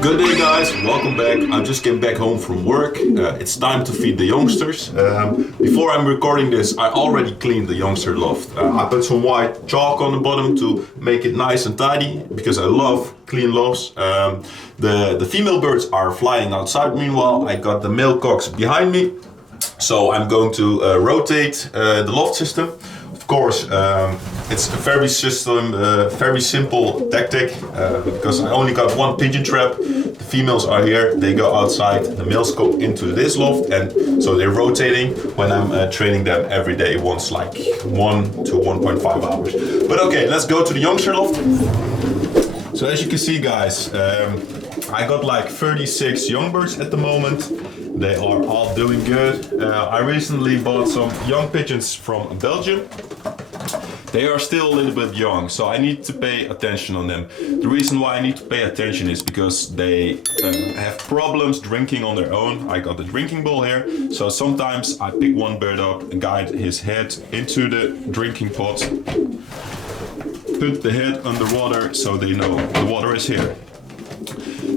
Good day guys, welcome back. I just came back home from work. It's time to feed the youngsters. Before I'm recording this, I already cleaned the youngster loft. I put some white chalk on the bottom to make it nice and tidy because I love clean lofts. The female birds are flying outside. Meanwhile, I got the male cocks behind me. So I'm going to rotate the loft system. Of course, it's a very simple tactic because I only got one pigeon trap. The females are here, they go outside, the males go into this loft, and so they're rotating when I'm training them every day, once like 1 to 1.5 hours. But okay, let's go to the youngster loft. So as you can see guys, I got like 36 young birds at the moment. They are all doing good. I recently bought some young pigeons from Belgium. They are still a little bit young, so I need to pay attention on them. The reason why I need to pay attention is because they have problems drinking on their own. I got the drinking bowl here, so sometimes I pick one bird up and guide his head into the drinking pot. Put the head underwater so they know the water is here.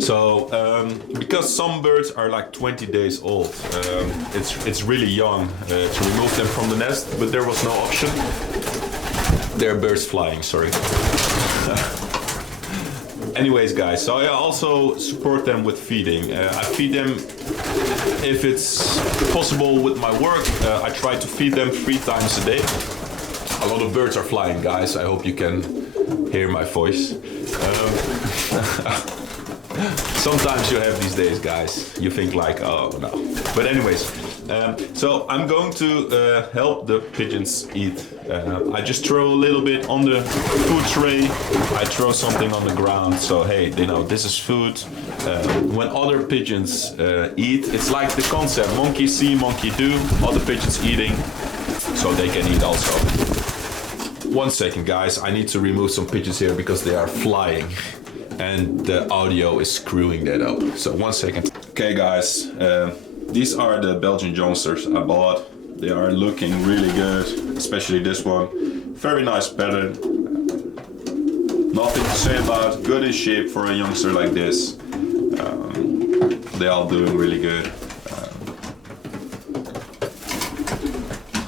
So, because some birds are like 20 days old, it's really young to remove them from the nest, but there was no option. They're birds flying, sorry. Anyways guys, so I also support them with feeding. I feed them if it's possible with my work. I try to feed them 3 times a day. A lot of birds are flying guys, I hope you can hear my voice. Sometimes you have these days guys, you think like, oh no. But anyways, so I'm going to help the pigeons eat. I just throw a little bit on the food tray, I throw something on the ground, so hey, they know this is food. When other pigeons eat, it's like the concept, monkey see, monkey do, other pigeons eating, so they can eat also. 1 second guys, I need to remove some pigeons here because they are flying. And the audio is screwing that up. So 1 second. Okay guys, these are the Belgian youngsters I bought. They are looking really good, especially this one. Very nice pattern. Nothing to say about, good in shape for a youngster like this. They are doing really good.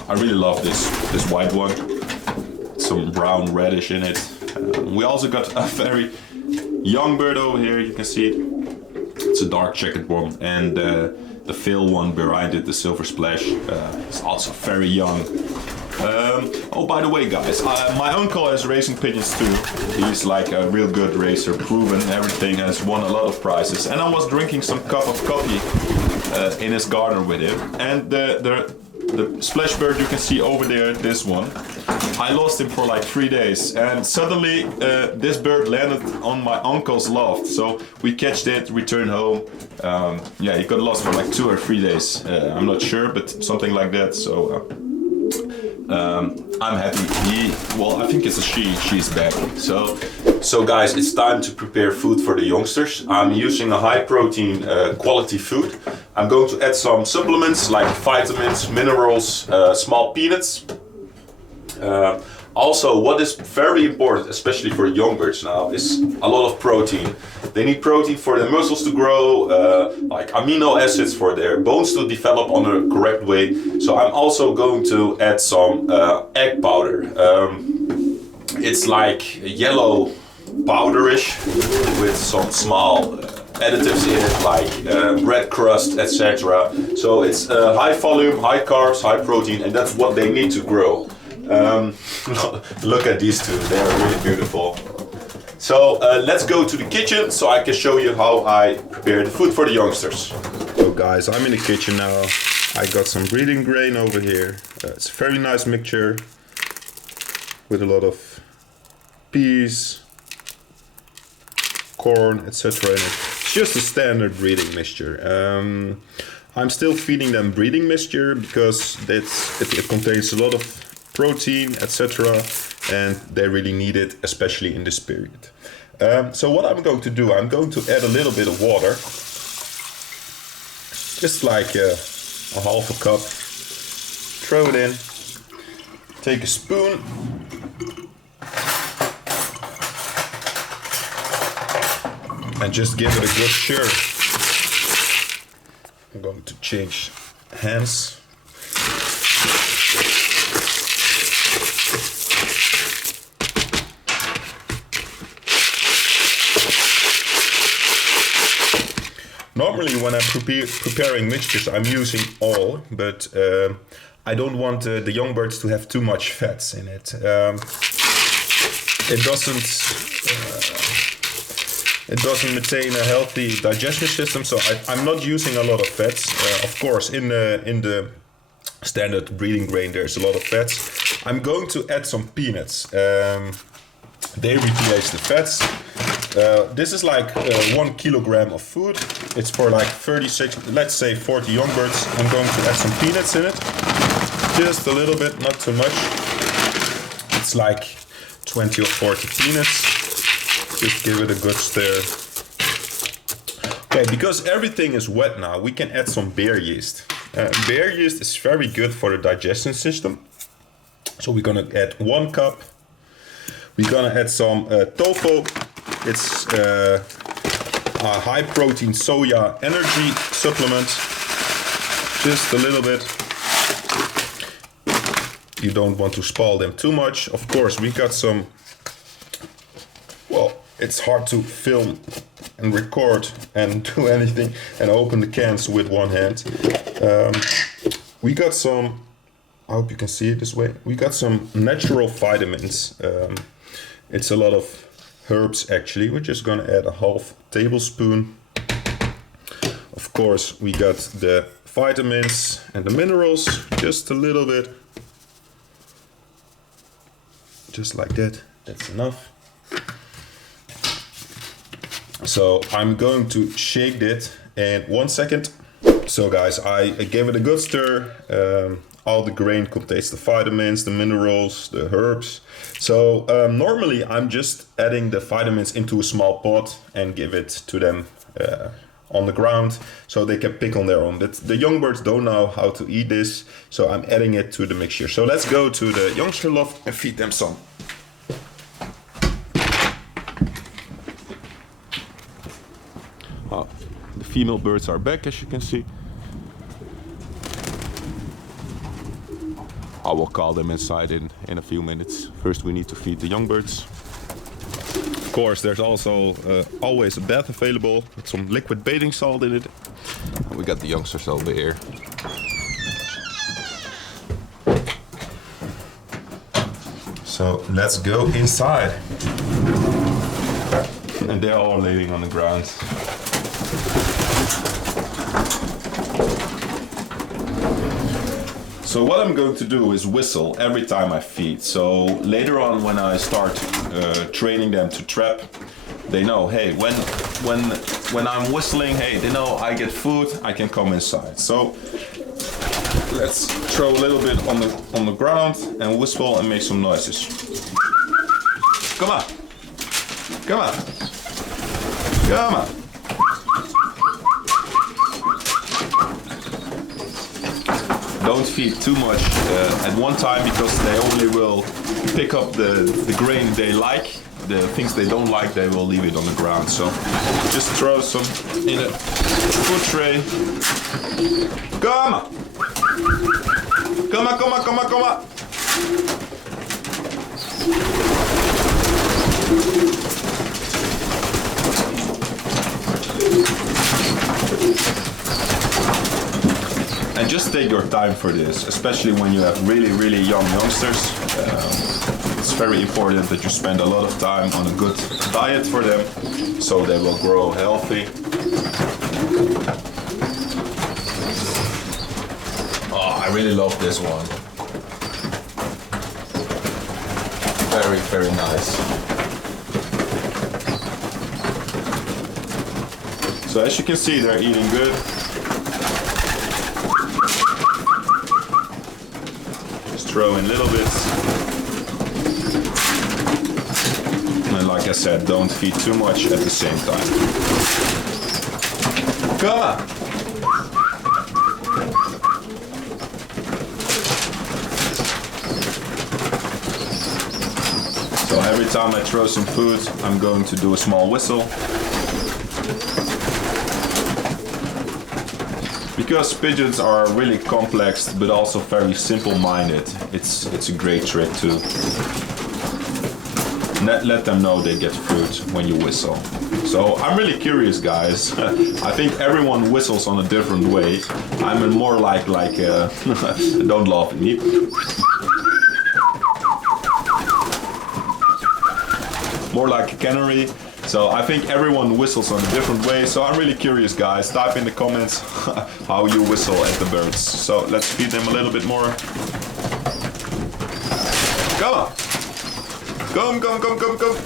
I really love this white one. Some brown reddish in it. We also got a very young bird over here, you can see it. It's a dark checkered one, and the fail one behind it, the silver splash, is also very young. Oh, by the way guys, my uncle is racing pigeons too. He's like a real good racer, proven everything, has won a lot of prizes. And I was drinking some cup of coffee in his garden with him, and the splash bird you can see over there, this one, I lost him for like 3 days, and suddenly this bird landed on my uncle's loft. So we catched it, returned home. Yeah, he got lost for like 2 or 3 days. I'm not sure, but something like that. So I'm happy. I think it's a she. She's back. So guys, it's time to prepare food for the youngsters. I'm using a high protein quality food. I'm going to add some supplements like vitamins, minerals, small peanuts. Also, what is very important, especially for young birds now, is a lot of protein. They need protein for their muscles to grow, like amino acids for their bones to develop on a correct way. So I'm also going to add some egg powder. It's like yellow powderish with some small additives in it, like bread crust, etc. So it's high volume, high carbs, high protein, and that's what they need to grow. Look at these two, they are really beautiful. So let's go to the kitchen so I can show you how I prepare the food for the youngsters. So guys, I'm in the kitchen now. I got some breeding grain over here. It's a very nice mixture with a lot of peas, corn, etc. in it. It's just a standard breeding mixture. I'm still feeding them breeding mixture because it contains a lot of protein, etc. and they really need it, especially in this period. So what I'm going to do, I'm going to add a little bit of water, just like a half a cup. Throw it in, take a spoon, and just give it a good stir. I'm going to change hands. Normally when I'm preparing mixtures, I'm using all, but I don't want the young birds to have too much fats in it. It doesn't maintain a healthy digestion system, so I'm not using a lot of fats. Of course, in the standard breeding grain, there's a lot of fats. I'm going to add some peanuts. They replace the fats. This is like 1 kilogram of food. It's for like 36, let's say 40 young birds. I'm going to add some peanuts in it. Just a little bit, not too much. It's like 20 or 40 peanuts. Just give it a good stir. Okay, because everything is wet now, we can add some bear yeast. Bear yeast is very good for the digestion system. So we're gonna add 1 cup. We're gonna add some tofu. It's a high protein soya energy supplement. Just a little bit. You don't want to spoil them too much. Of course, we got some, well, it's hard to film and record and do anything and open the cans with one hand. We got some, I hope you can see it this way. We got some natural vitamins. It's a lot of herbs actually. We're just gonna add a half tablespoon. Of course, we got the vitamins and the minerals, just a little bit. Just like that, that's enough. So I'm going to shake it in 1 second. So guys, I gave it a good stir. All the grain contains the vitamins, the minerals, the herbs. So normally I'm just adding the vitamins into a small pot and give it to them on the ground so they can pick on their own. But the young birds don't know how to eat this, so I'm adding it to the mixture. So let's go to the youngster loft and feed them some. The female birds are back, as you can see. I will call them inside in a few minutes. First we need to feed the young birds. Of course, there's also always a bath available with some liquid bathing salt in it. And we got the youngsters over here. So let's go inside. And they're all laying on the ground. So what I'm going to do is whistle every time I feed. So later on when I start training them to trap, they know, hey, when I'm whistling, hey, they know I get food, I can come inside. So let's throw a little bit on the ground and whistle and make some noises. Come on. Come on. Come on. Don't feed too much at one time because they only will pick up the grain they like. The things they don't like, they will leave it on the ground. So just throw some in a food tray. Come on! Come on, come on, come on, come on! And just take your time for this, especially when you have really, really young youngsters. It's very important that you spend a lot of time on a good diet for them, so they will grow healthy. Oh, I really love this one. Very, very nice. So as you can see, they're eating good. Throw in little bits. And like I said, don't feed too much at the same time. Come on! So every time I throw some food, I'm going to do a small whistle. Because pigeons are really complex, but also very simple-minded. It's a great trick to let them know they get food when you whistle. So I'm really curious, guys. I think everyone whistles on a different way. I'm more like don't laugh at me. More like a canary. So I think everyone whistles on a different way. So I'm really curious, guys. Type in the comments how you whistle at the birds. So let's feed them a little bit more. Come on. Come, come, come, come, come.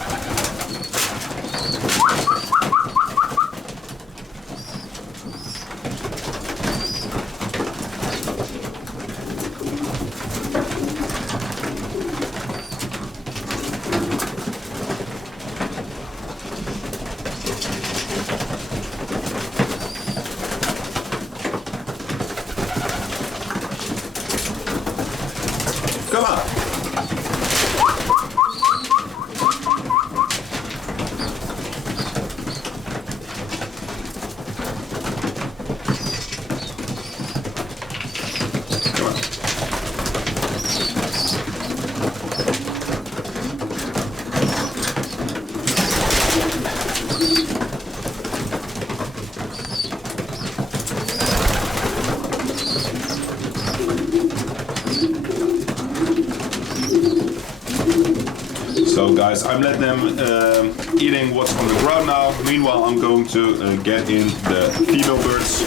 Come on. So guys, I'm letting them eating what's on the ground now. Meanwhile, I'm going to get in the female birds.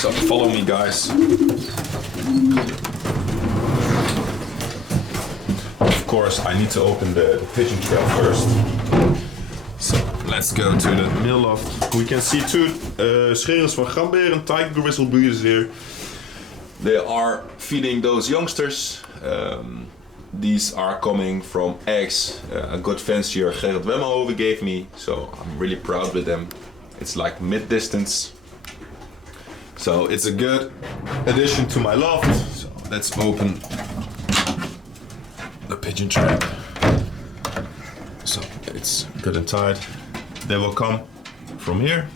So follow me, guys. Of course, I need to open the pigeon trap first. So let's go to the male loft. We can see two scherels van Grambeer and tiger grizzlebeers here. They are feeding those youngsters. These are coming from eggs a good fancier Gerrit Wemmelhoven gave me, so I'm really proud with them. It's like mid-distance. So it's a good addition to my loft. So let's open the pigeon trap. So it's good and tight. They will come from here.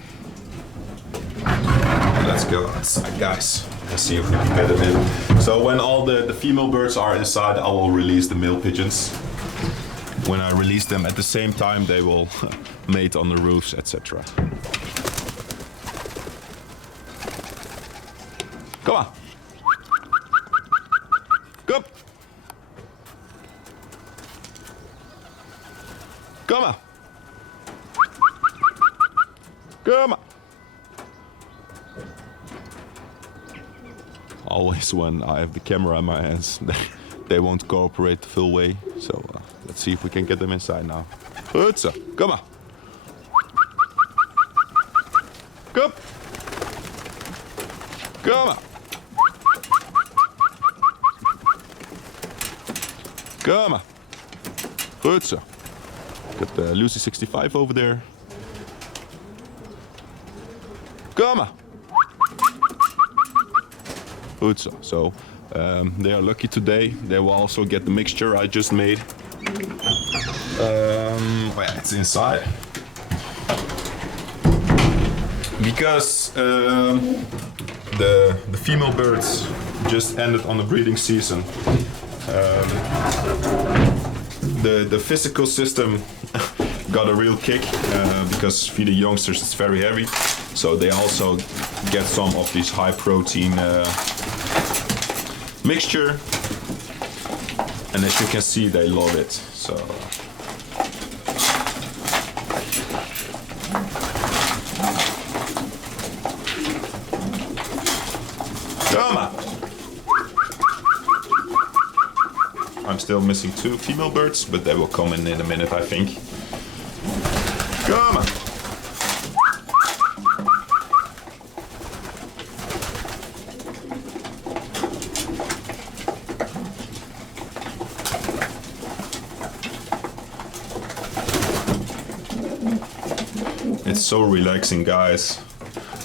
Let's go outside, guys. Let's see if we can get them in. So when all the female birds are inside, I will release the male pigeons. When I release them at the same time, they will mate on the roofs, etc. Come on. Come. Come on. Come on. Always when I have the camera in my hands, they won't cooperate the full way. So let's see if we can get them inside now. Hutsa, come on. Come. Come on. Come on. Hutsa. Got Lucy 65 over there. Come on. Good. So they are lucky today. They will also get the mixture I just made. Well, it's inside. Because the female birds just ended on the breeding season. The physical system got a real kick because feeding youngsters it's very heavy. So they also get some of this high protein mixture, and as you can see, they love it. So come on. I'm still missing two female birds, but they will come in a minute, I think. Come on. It's so relaxing, guys.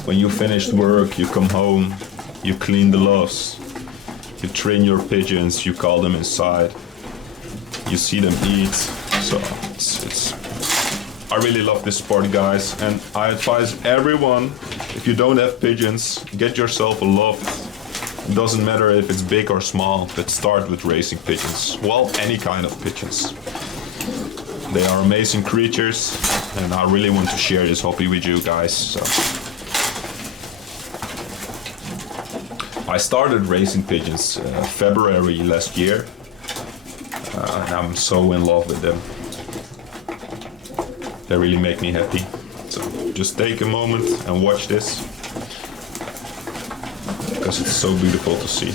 When you finished work, you come home, you clean the lofts, you train your pigeons, you call them inside, you see them eat. So it's I really love this sport, guys, and I advise everyone, if you don't have pigeons, get yourself a loft. It doesn't matter if it's big or small, but start with raising pigeons. Well, any kind of pigeons. They are amazing creatures, and I really want to share this hobby with you guys. So I started raising pigeons February last year, and I'm so in love with them. They really make me happy. So just take a moment and watch this, because it's so beautiful to see.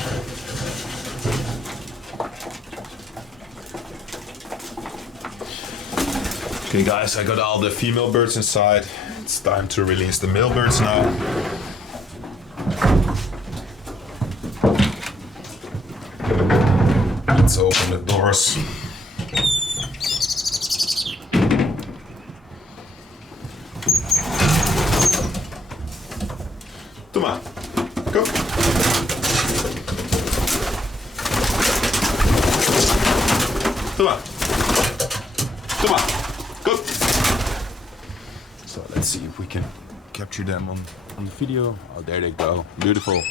Okay guys, I got all the female birds inside. It's time to release the male birds now. Let's open the doors. Come on, go. Come on. Come on, go. So let's see if we can capture them on the video. Oh, there they go, beautiful.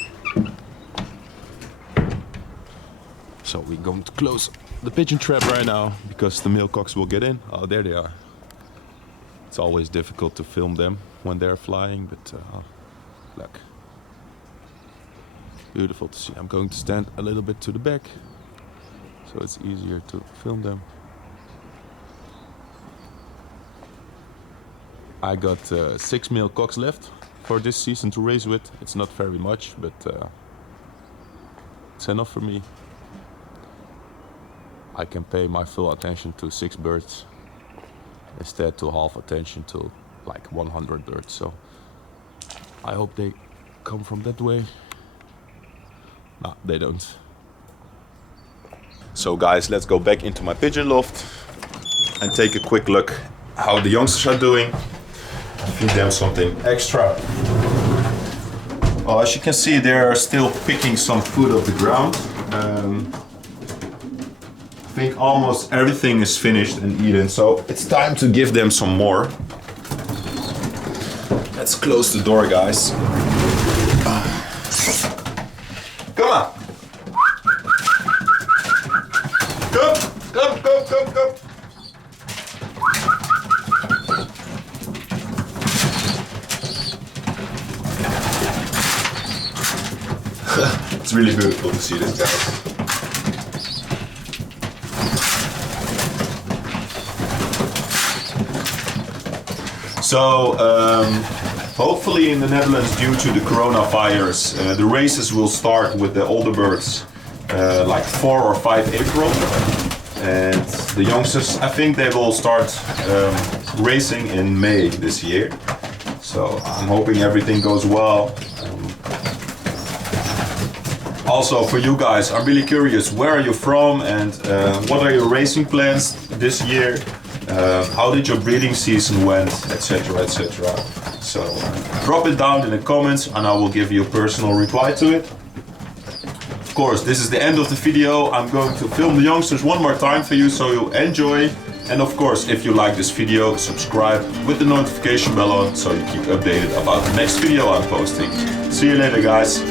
So we're going to close the pigeon trap right now because the male cocks will get in. Oh, there they are. It's always difficult to film them when they're flying, but look. Beautiful to see. I'm going to stand a little bit to the back so it's easier to film them. I got 6 male cocks left for this season to race with. It's not very much, but it's enough for me. I can pay my full attention to 6 birds instead to half attention to like 100 birds. So I hope they come from that way. No, they don't. So guys, let's go back into my pigeon loft and take a quick look how the youngsters are doing. Feed them something extra. Well, as you can see, they're still picking some food off the ground. I think almost everything is finished and eaten, so it's time to give them some more. Let's close the door, guys. Come on! Come! It's really beautiful to see this, guys. So, hopefully in the Netherlands, due to the coronavirus, the races will start with the older birds like 4 or 5 April. And the youngsters, I think they will start racing in May this year. So I'm hoping everything goes well. Also for you guys, I'm really curious, where are you from and what are your racing plans this year? How did your breeding season went, etc, etc. So drop it down in the comments and I will give you a personal reply to it. Of course, this is the end of the video. I'm going to film the youngsters one more time for you so you enjoy. And of course, if you like this video, subscribe with the notification bell on so you keep updated about the next video I'm posting. See you later, guys.